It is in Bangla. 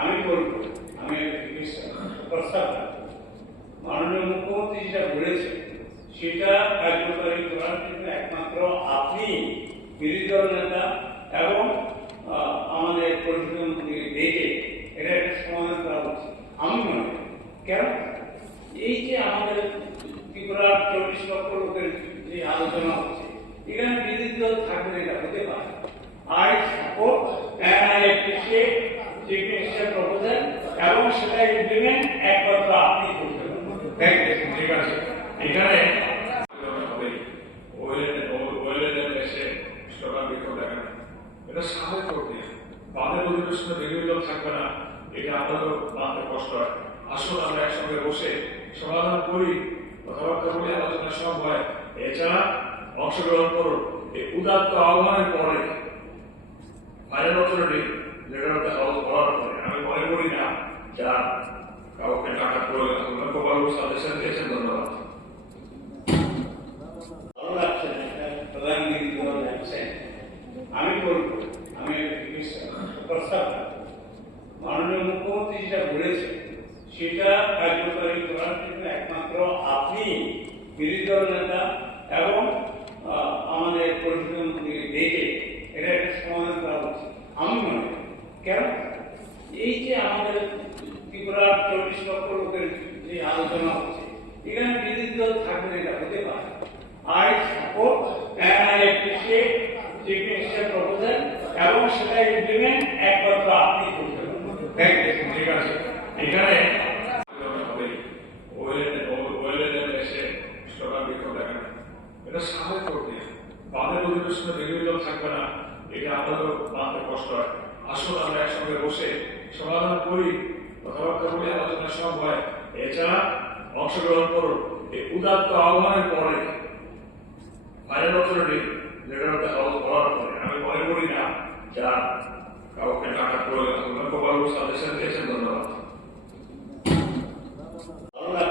আমি বলব, আমি মাননীয় মুখ্যমন্ত্রী যেটা বলেছেন, সেটা কার্যকরী করার জন্য একমাত্র আপনি বিরোধী দল নেতা এবং আমাদের পরিষদের মন্ত্রীকে ডেকে এটা একটা সমাধান করা উচিত। আমি মনে করি, কেন? এই যে আমাদের ত্রিপুরার চল্লিশ লক্ষ লোকের যে আলোচনা হচ্ছে, এখানে বিরোধী দল থাকবে এটা হতে পারে। আই এটা সাময়িক প্রক্রিয়া বাদের অধিবেশনে দল থাকবে না। এটা আমাদেরও মানতে কষ্ট হয়। আসুন, আমরা একসঙ্গে বসে সমাধান করি। কথাবার্তা বলি আলোচনা সব হয়। এছাড়া অংশগ্রহণ করুন। এই উদাত্ত আহ্বানের পরে final authority letter of the house বলার আমি মনে করি না যা কাউকে টাকা প্রয়োজন লক্ষ্যবাবু সাজেশন দিয়েছেন ধন্যবাদ ভালো লাগছে না এটা প্রধান বিরোধী দল জানছেন আমি বলব আমি একটা প্রস্তাব রাখব। মাননীয় মুখ্যমন্ত্রী যেটা বলেছেন, সেটা কার্যকরী করার জন্য একমাত্র আপনি বিরোধী নেতা এবং আমাদের পরিষদের মন্ত্রীকে ডেকে এটা একটা সমাধান করা উচিত আমি মনে করি, কেন? এই যে আমাদের ত্রিপুরার চল্লিশ লক্ষ লোকের যে আলোচনা হচ্ছে, এখানে বিরোধী দল থাকবে এটা হতে পারে। I support and I appreciate এটা সাময়িক করবে বাদের অধিবেশনে দল থাকবে না। এটা আমাদেরও মানতে কষ্ট হয়। আসুন আমরা একসঙ্গে বসে সমাধান করি। কথাবার্তা বলে আলোচনা সব হয়। এছাড়া অংশগ্রহণ করুন। এই উদাত্ত আহ্বানের পরে ফাইনাল অথরিটি লেটার হাউস পড়ার পরে।